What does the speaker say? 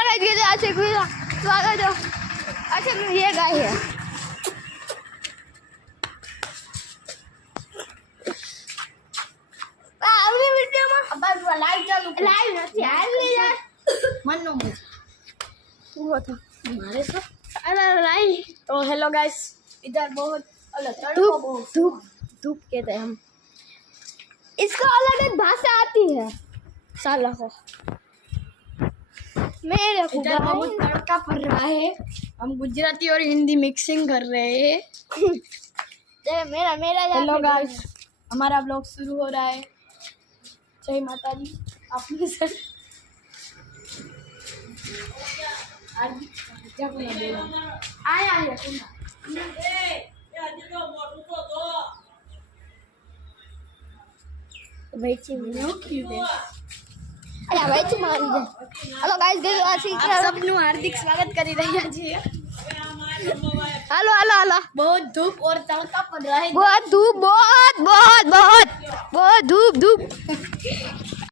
Hello guys ये आशिक भैया स्वागत है। आशिक ये गाय है। આવની વિડિયોમાં બસ લાઈવ ચાલુ લાઈવ નથી આવી યાર મનનો મત પૂરો થા મારે તો અરે लाइव तो हेलो गाइस, इधर बहुत अलग धूप धूप धूप कहते हैं हम इसको अलग एक भाषा आती है साला को मेरे को इधर बहुत तड़का पड़ रहा है। हम गुजराती और हिंदी मिक्सिंग कर रहे हैं। मेरा मेरा हेलो गाइस, हमारा ब्लॉग शुरू हो रहा है। जय माता दी। आपने सर आया है बैठी नो क्यों है। અરે ભાઈ મારી દે हेलो गाइस ગયો આશિક आप सबનું हार्दिक स्वागत કરી રહ્યા છીએ। हेलो हेलो हेलो बहुत धूप और तड़का पड़ रहा है। बहुत धूप बहुत बहुत बहुत बहुत धूप धूप